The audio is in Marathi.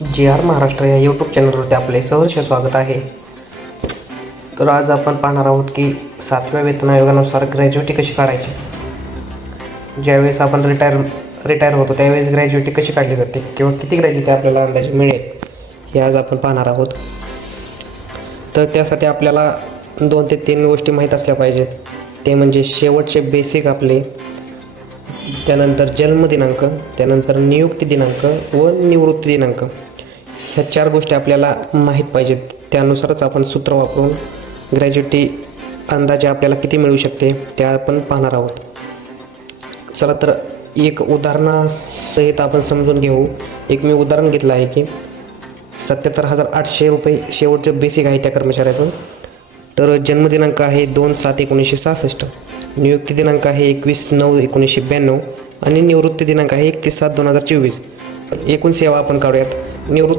जी आर महाराष्ट्र या यूट्यूब चॅनलवरती आपले सहर्ष स्वागत आहे. तर आज आपण पाहणार आहोत की 7व्या वेतन आयोगानुसार ग्रॅज्युएटी कशी काढायची. ज्यावेळेस आपण रिटायर होतो त्यावेळेस ग्रॅज्युएटी कशी काढली जाते किंवा किती ग्रॅज्युएटी आपल्याला अंदाजे मिळेल हे आज आपण पाहणार आहोत. तर त्यासाठी आपल्याला 2 ते 3 गोष्टी माहीत असल्या पाहिजेत. ते म्हणजे शेवटचे बेसिक आपले, त्यानंतर जन्मदिनांक, त्यानंतर नियुक्ती दिनांक व निवृत्ती दिनांक. ह्या 4 गोष्टी आपल्याला माहीत पाहिजेत. त्यानुसारच आपण सूत्र वापरून ग्रॅज्युएटी अंदाजे आपल्याला किती मिळू शकते ते आपण पाहणार आहोत. चला तर एक उदाहरणासहित आपण समजून घेऊ. एक मी उदाहरण घेतलं आहे की 77,800 रुपये शेवटचं बेसिक आहे त्या कर्मचाऱ्याचं. तर जन्मदिनांक आहे 2/7/1966, नियुक्ती दिनांक आहे 21/9/1992 आणि निवृत्ती दिनांक आहे 31/7/2024. एकूण सेवा आपण काढूयात. निवृत्ती